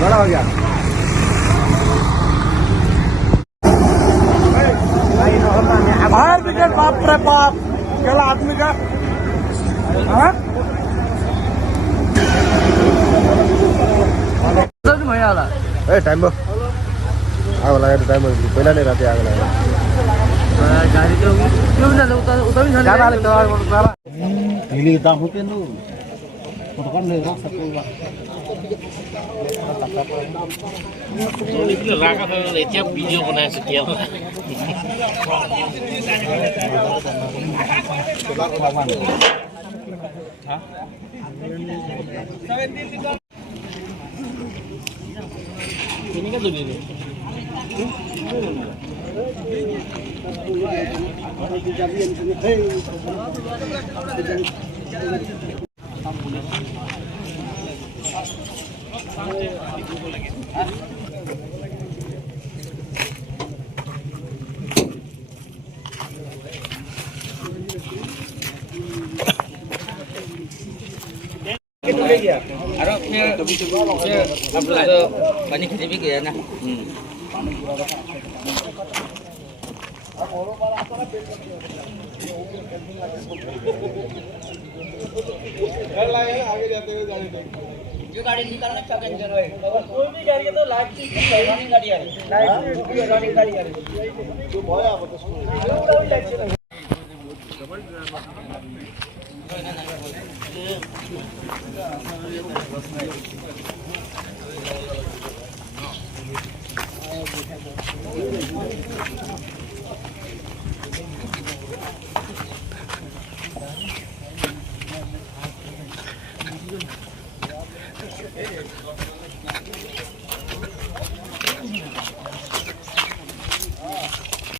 बड़ा हो गया। फायर ब्रिगेड बाप रे बाप केला आदमी का हाँ टाइम आग लगा टाइम पहिला नहीं रात आग लगा गाड़ी तो क्यों ना उतर भी हिली दाम होते नु तो कर ले रख सकते हो itu raga kalau lecet video kena sekian. Ini kan tuh ini. Arok banyak lebih ya nah. जो गाड़ी निकालना चाहते हैं जरूर कोई भी गाड़ी है तो लाइट की रनिंग गाड़ी है लाइट रनिंग गाड़ी है जो बोला आप तो लाइट